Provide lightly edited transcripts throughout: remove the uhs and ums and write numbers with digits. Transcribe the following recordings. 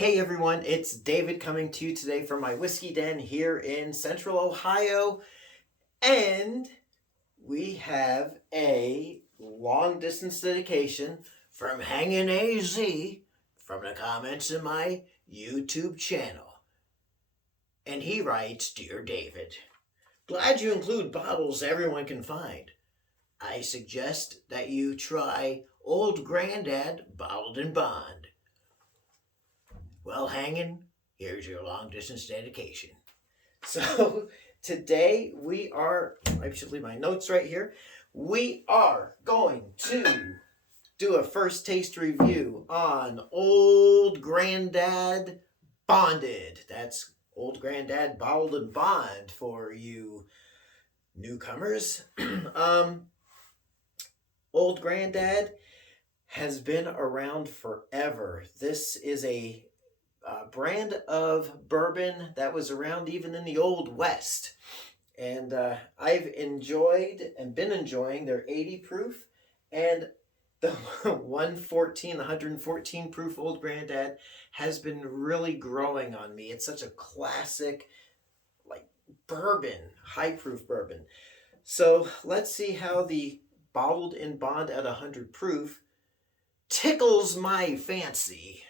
Hey everyone, it's David coming to you today from my whiskey den here in Central Ohio, and we have a long distance dedication from Hangin' AZ from the comments in my YouTube channel. And he writes, "Dear David, glad you include bottles everyone can find. I suggest that you try Old GrandDad Bottled in Bond. Well, Hangin', here's your long distance dedication." So today we are, I should leave my notes right here. We are going to do a first taste review on Old GrandDad Bonded. That's Old GrandDad Bottled in Bond for you newcomers. Old GrandDad has been around forever. This is a brand of bourbon that was around even in the Old West. And I've enjoyed and been enjoying their 80 proof and the 114 proof Old GrandDad has been really growing on me. It's such a classic, like, bourbon, high proof bourbon. So let's see how the Bottled in Bond at 100 proof tickles my fancy,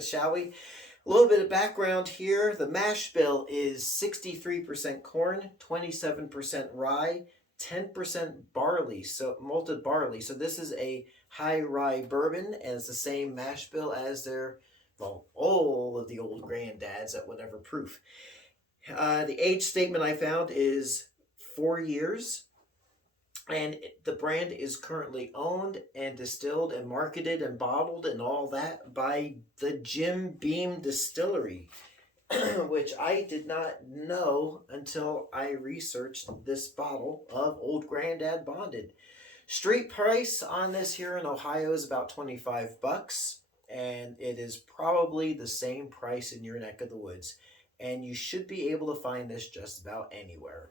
shall we? A little bit of background here. The mash bill is 63% corn, 27% rye, 10% barley, so malted barley. So this is a high rye bourbon, and it's the same mash bill as their, well, all of the Old GrandDads at whatever proof. The age statement I found is 4 years. And the brand is currently owned and distilled and marketed and bottled and all that by the Jim Beam Distillery, which I did not know until I researched this bottle of Old GrandDad Bonded. Street price on this here in Ohio is about $25, and it is probably the same price in your neck of the woods. And you should be able to find this just about anywhere.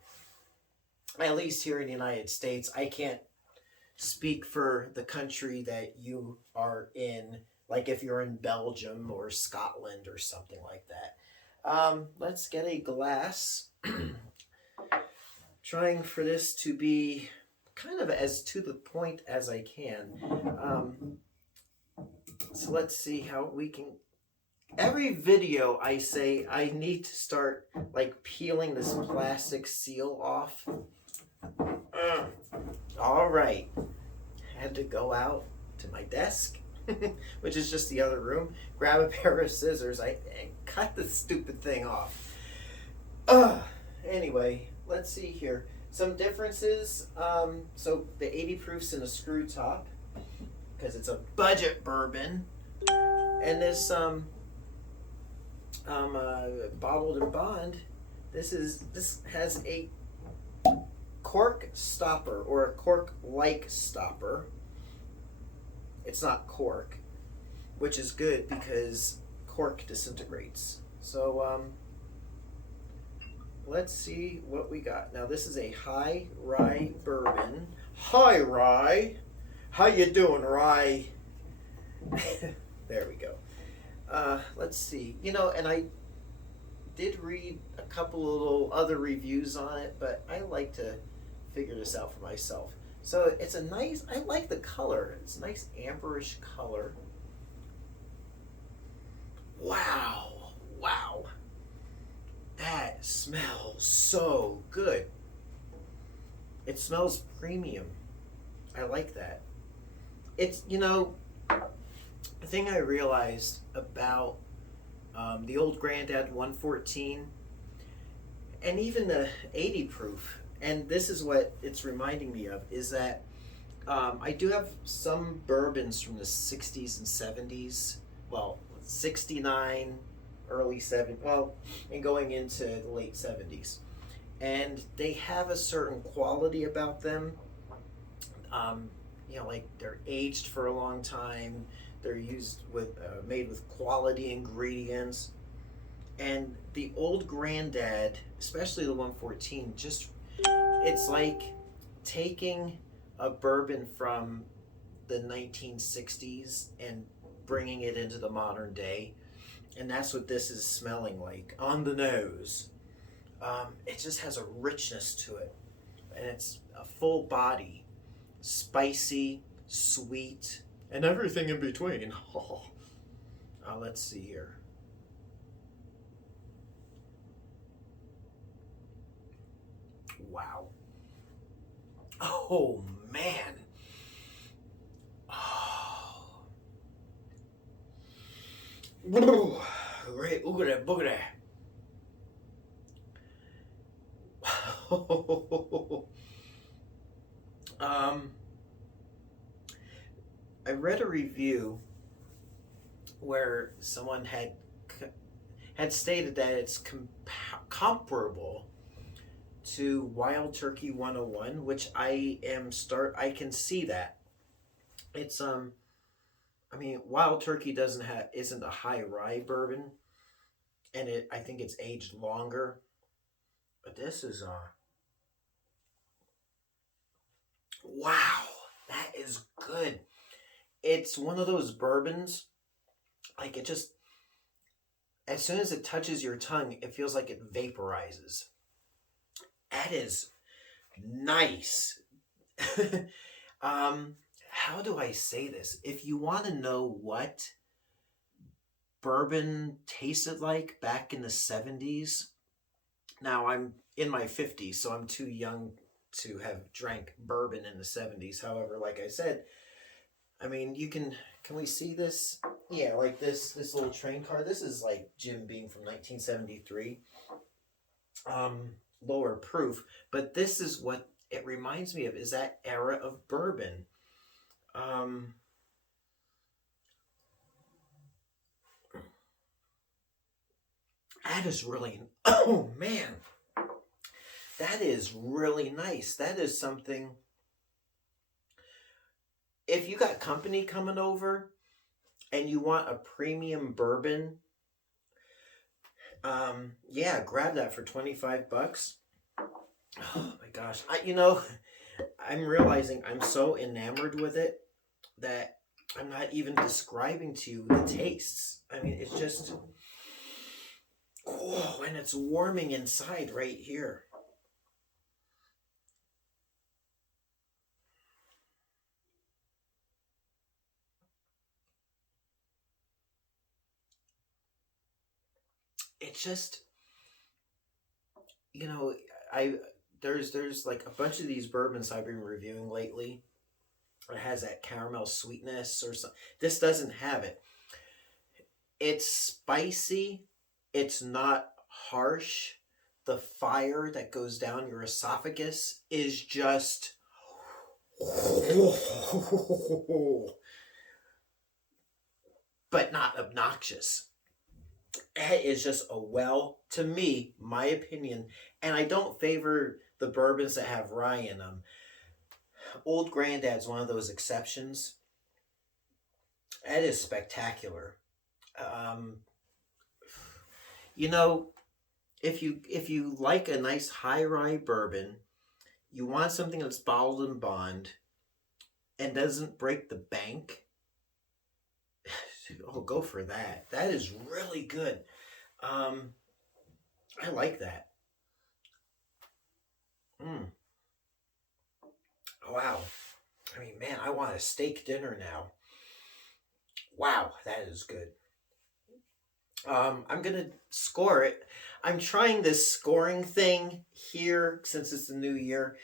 At least here in the United States. I can't speak for the country that you are in, like if you're in Belgium or Scotland or something like that. Let's get a glass. Trying for this to be kind of as to the point as I can. So let's see how we can... Every video I say I need to start like peeling this plastic seal off. All right. Had to go out to my desk, which is just the other room, grab a pair of scissors, and cut the stupid thing off. Anyway, let's see here. Some differences. So the 80 proof's in a screw top because it's a budget bourbon, and this Bottled in Bond, this has a cork stopper, or a cork-like stopper. It's not cork, which is good because cork disintegrates. So let's see what we got. Now this is a high rye bourbon. Hi rye, how you doing, rye? There we go. Let's see. And I did read a couple of little other reviews on it, but I like to figure this out for myself. So it's a nice, I like the color. It's a nice amberish color. Wow. Wow. That smells so good. It smells premium. I like that. It's, the thing I realized about the Old GrandDad 114 and even the 80 proof, and this is what it's reminding me of, is that I do have some bourbons from the 60s and 70s, well, 69, early 70s, well, and going into the late 70s. And they have a certain quality about them. Like they're aged for a long time. They're used with, made with quality ingredients. And the Old GrandDad, especially the 114, just, it's like taking a bourbon from the 1960s and bringing it into the modern day. And that's what this is smelling like on the nose. It just has a richness to it, and it's a full body, spicy, sweet, and everything in between. Let's see here. Wow. Oh man. Oh. Great oogada boogada. um, I read a review where someone had stated that it's comparable to Wild Turkey 101, which I can see that. It's I mean, Wild Turkey isn't a high rye bourbon, and I think it's aged longer. But this is wow, that is good. It's one of those bourbons, like it just, as soon as it touches your tongue, it feels like it vaporizes. That is nice. um, how do I say this? If you want to know what bourbon tasted like back in the 70s, now I'm in my 50s, so I'm too young to have drank bourbon in the 70s. However, like I said, I mean, can we see this? Yeah, like this little train car. This is like Jim Beam from 1973. Lower proof, but this is what it reminds me of, is that era of bourbon. Um, that is really, oh man, that is really nice. That is something. If you got company coming over and you want a premium bourbon, yeah, grab that for $25. Oh my gosh, I'm realizing I'm so enamored with it that I'm not even describing to you the tastes. I mean, it's just, oh, and it's warming inside right here. It's just, you know, I there's like a bunch of these bourbons I've been reviewing lately. It has that caramel sweetness or something. This doesn't have it. It's spicy. It's not harsh. The fire that goes down your esophagus is just but not obnoxious. It is just to me, my opinion, and I don't favor the bourbons that have rye in them. Old GrandDad's one of those exceptions. That is spectacular. Um, you know, if you like a nice high rye bourbon, you want something that's bottled in bond and doesn't break the bank. Oh, go for that. That is really good. Um, I like that. Mm, wow. I mean, man, I want a steak dinner now. Wow, that is good. I'm gonna score it. I'm trying this scoring thing here since it's the new year.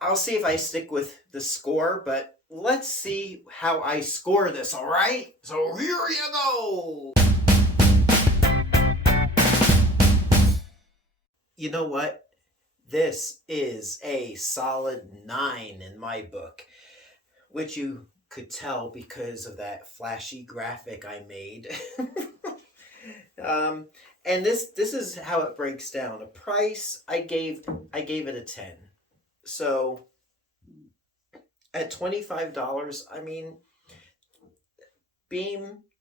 I'll see if I stick with the score, but let's see how I score this, all right? So here you go. You know what? This is a solid 9 in my book, which you could tell because of that flashy graphic I made. um, and this is how it breaks down. A price I gave it a 10. So at $25, I mean,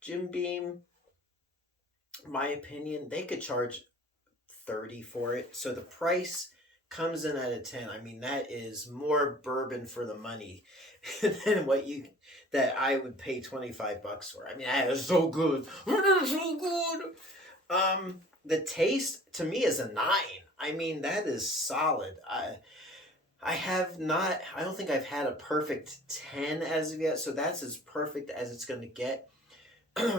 Jim Beam, my opinion, they could charge 30 for it. So the price comes in at a 10. I mean, that is more bourbon for the money than that I would pay $25 for. I mean, that is so good. It is so good. The taste to me is a 9. I mean, that is solid. I don't think I've had a perfect 10 as of yet, so that's as perfect as it's going to get.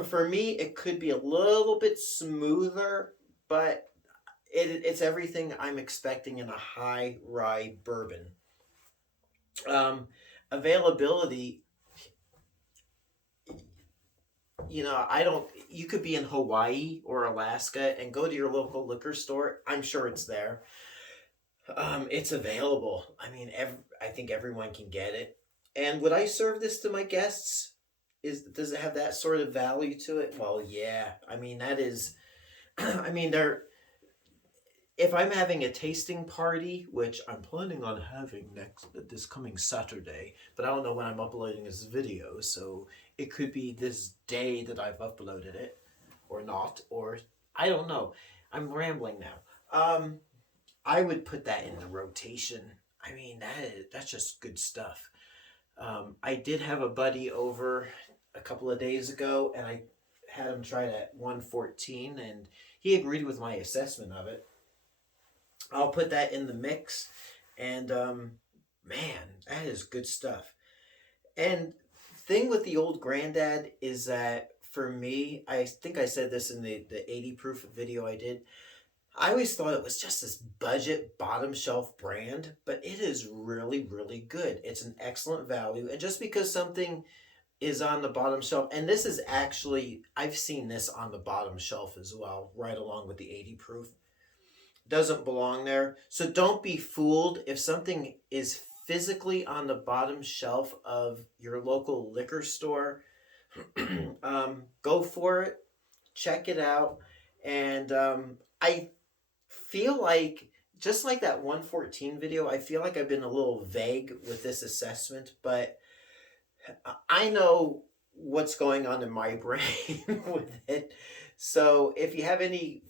For me, it could be a little bit smoother, but it's everything I'm expecting in a high rye bourbon. Availability, you could be in Hawaii or Alaska and go to your local liquor store. I'm sure it's there. It's available. I mean, I think everyone can get it. And would I serve this to my guests? Does it have that sort of value to it? Well, yeah. I mean, that is. I mean, if I'm having a tasting party, which I'm planning on having this coming Saturday, but I don't know when I'm uploading this video, so it could be this day that I've uploaded it, or not, or I don't know. I'm rambling now. I would put that in the rotation. I mean, that's just good stuff. I did have a buddy over a couple of days ago, and I had him try it at 114, and he agreed with my assessment of it. I'll put that in the mix, and man, that is good stuff. And thing with the old GrandDad is that for me, I think I said this in the 80 proof video I did, I always thought it was just this budget bottom shelf brand, but it is really, really good. It's an excellent value. And just because something is on the bottom shelf, and this is actually, I've seen this on the bottom shelf as well, right along with the 80 proof. Doesn't belong there. So don't be fooled if something is physically on the bottom shelf of your local liquor store. Go for it. Check it out. And I feel like, just like that 114 video, I feel like I've been a little vague with this assessment, but I know what's going on in my brain with it. So if you have any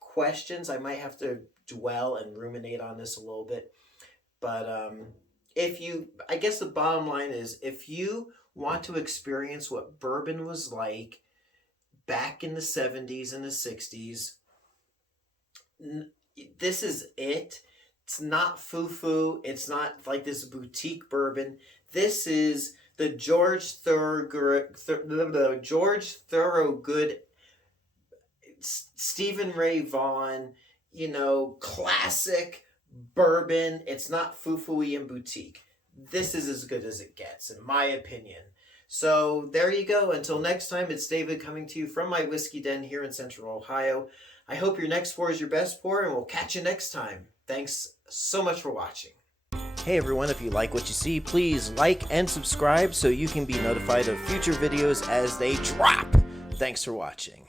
questions, I might have to dwell and ruminate on this a little bit. But I guess the bottom line is, if you want to experience what bourbon was like back in the 70s and the 60s, this is it. It's not foo-foo. It's not like this boutique bourbon. This is the George Thorogood, Stephen Ray Vaughan, classic bourbon. It's not foo-foo-y and boutique. This is as good as it gets, in my opinion. So there you go. Until next time, it's David coming to you from my whiskey den here in Central Ohio. I hope your next pour is your best pour, and we'll catch you next time. Thanks so much for watching. Hey everyone, if you like what you see, please like and subscribe so you can be notified of future videos as they drop. Thanks for watching.